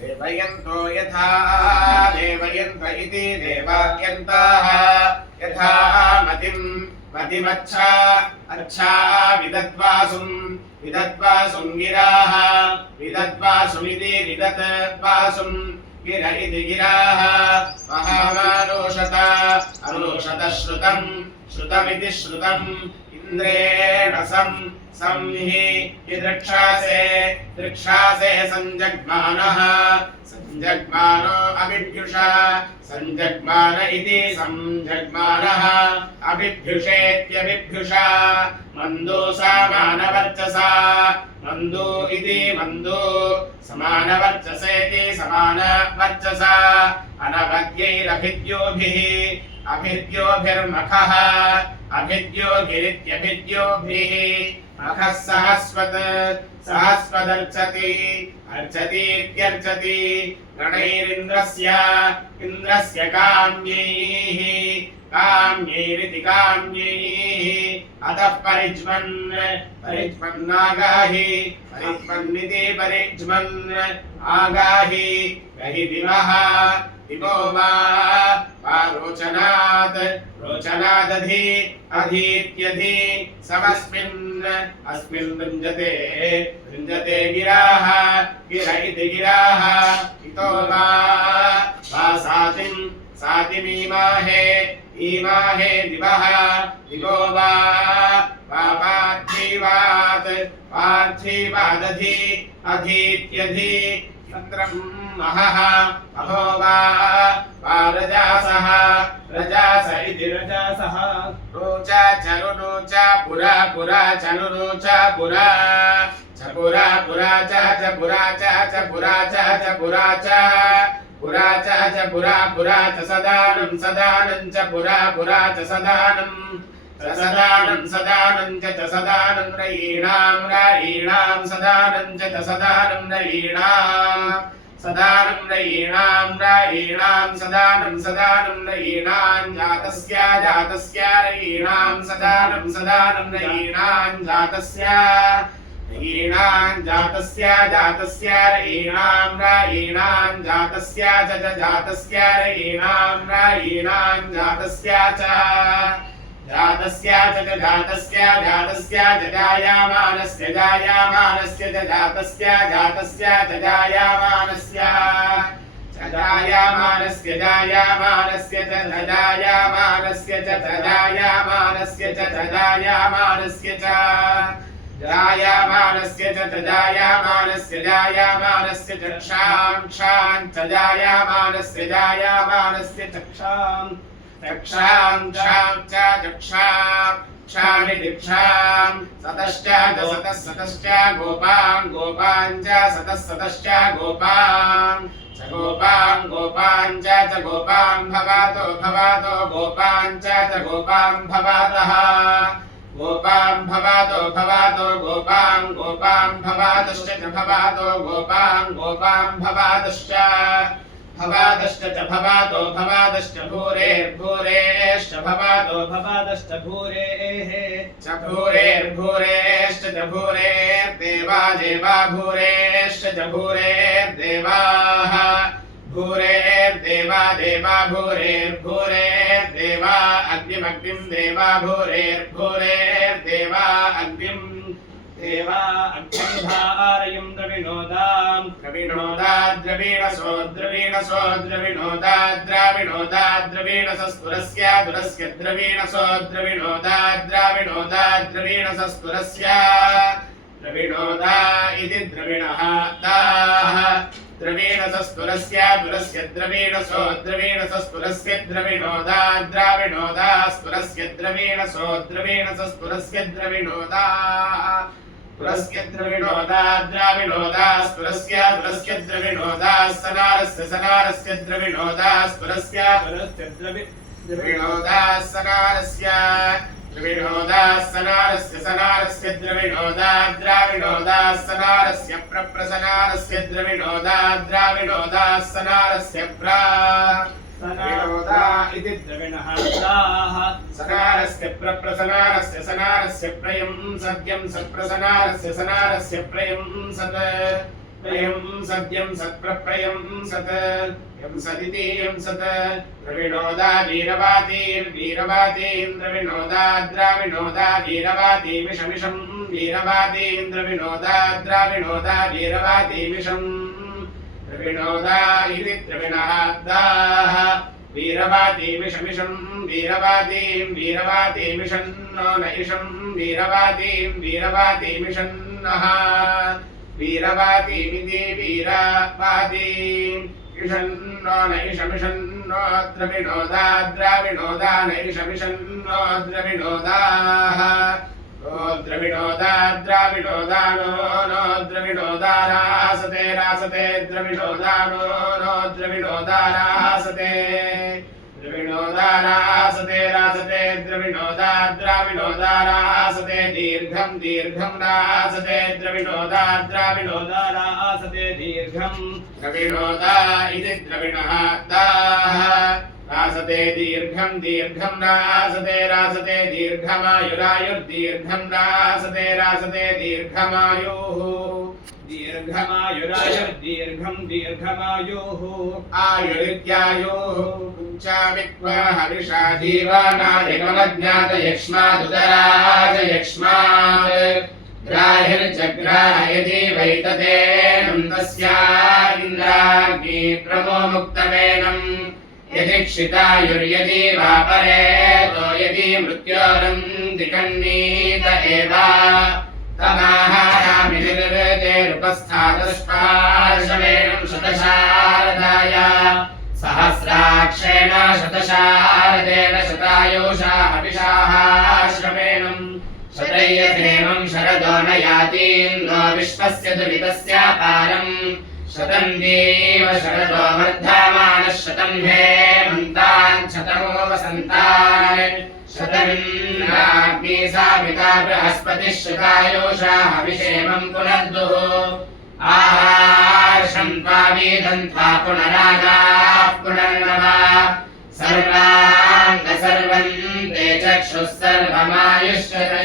देवयन्तो यथा देवयन्त इति देवायन्ताः यथा मतिमच्छा अच्छा विदद्वासुं गिराः विदद्वासुमिति विदद्वासुं गिर इति गिराः महामानोषत अनुषत श्रुतमिति श्रुतम् इन्द्रेण संहि दृक्षासे संजग्मानो अभिभ्युषा संजग्मान इति संजग्मानः अभिभ्युषेत्यभिभ्युषा मन्दो समानवर्चसा मन्दो इति मन्दो समानवर्चसेति समानवर्चसा अनवद्यैरभिद्योभिः अभिद्योभिर्मखः अभिद्योभिरित्यभिद्योभिः मखः सहस्वदर्चति अर्चतीत्यर्चति गणैरिन्द्रस्य काम्यैरिति काम्यैः अतः परिज्मन्नागाहि परिज्मन्निति परिज्मन् आगाहि गहि दिवः दिवो वा रोचनादधि अधीत्यधि समस्मिन् रुञ्जते गिराः गिर इति गिराः इतो वा सातिमीमाहे दिवः दिवो वा पार्थिवादधि अधीत्यधि तत्रं महः अहो वा रजास इति रजासः रोचा चरुनोचा पुरा चनुनोचा पुरा च पुरा च पुरा च सदानं च पुरा च सदानं च सदानं रयीणां सदानं च सदानं रयीणां सदानं रयीणां जातस्य रयीणां सदानं रयीणां जातस्य रयीणां जातस्य रयीणां जातस्य च जातस्य रयीणां जातस्य च जातस्य जायामानस्य च जातस्य जायामानस्य क्षामिदिक्षां सतश्च गोपां च सतश्च गोपां च गोपां च गोपां भवातो गोपां च गोपां भवातः गोपां भवातो गोपां भवातश्च भवातो गोपां भवातश्च भवादश्च भूरेर्भूरेश्च भवादश्च भूरेः च भूरेर्भूरेश्च भूरेर्देवा भूरेश्च भूरेर्देवाः भूरेर्देवा भूरेर्भूरेर्देवा अग्निमग्निं देवा भूरेर्भूरेर्देवा अग्निम् देवा अग्निधारयं द्रविणोदाद्रवीणसो द्रवीणसस्तुरस्य द्रवीणसो द्रवीणोदाद्रवीणसस्तुरस्य द्रविणोदा इति द्रविणः दाः द्रवीणसस्तुरस्य द्रवीणसो द्रवीणसस्तुरस्य द्रविणोदास्तुरस्य द्रवीणसो द्रवीणसस्तुरस्य द्रविणोदा तुरस्य द्रविणोदास्तुरस्य द्रविणोदासनारस्य द्रविणोदास्तुरस्य द्रविणोदासनारस्य सनारस्य द्रविणोदासनारस्य प्रप्रसनारस्य द्रविणोदासनारस्य सनारदा इति द्रविणः सनारस्य प्रप्रसनारस्य सनारस्य प्रयं सद्यं सत्प्रसनारस्य सनारस्य प्रयं सत् प्रयं सद्यं सत्प्रप्रयं सत् यं सदिति यं सत् द्रविणोदा वीरवातीर्वीरवातीन्द्रविनोदा द्राविणोदा वीरवातीमिषमिषं वीरवातीन्द्रविनोदा द्राविणोदा वीरवातीमिषं द्रविणोदा इति द्रविणः दाः वीरवातीमिषमिषं वीरवातीमिषन्नो नैषं वीरवातीमिषन्नः वीरवातीमिति वीरवातीम् इषन्नो नैषमिषन्नो द्रविणोदा द्राविणोदा नैषमिषन्नो द्रविणोदाः द्रविणोदा द्राविणोदा नो द्रविणोदा रासते रासते द्रविणोदा नो द्रविणोदा रासते द्रविणोदा रासते रासते द्रविणोदा द्राविणोदा रासते दीर्घं दीर्घं रासते द्रविणोदा द्राविणोदा रासते दीर्घं द्रविणोदा इति द्रविणः दाः रासते दीर्घं दीर्घं रासते रासते दीर्घमायुरायुर्दीर्घं रासते रासते दीर्घमायुः दीर्घमायुरायुर्दीर्घं दीर्घमायुः आयुरित्यायुः पुञ्चामित्वा हविषा जीवानायकमज्ञात यक्ष्मादुदराज यक्ष्मात् ग्राहिर्जग्राहयति वैततेनं तस्या इन्द्राग्नि प्रमो मुक्तवेनम् यदि क्षितायुर्यदि वा परेतो यदि मृत्योरन्ति कन्नीत एव तमाहारामिनिर्तेरुपस्थातस्पार्शवेणं शतशारदाय सहस्राक्षेण शतशारदेन शतायुषा हविषाः श्रवेणं शतय्यसेवं शरदो न यातीन्द्रो विश्वस्य दुरितस्य पारम् शतं देव शरदो वर्धमानः शतं हेमन्तान् शतमो वसन्तान् शतमिन्द्राग्नि साविता बृहस्पतिः शतायुषा हविषेमं पुनर्दुः आहार्षं त्वावीदन्त्वा पुनरागाः पुनर्नवा सर्वान् सर्वं ते चक्षुः सर्वमायुष्यते।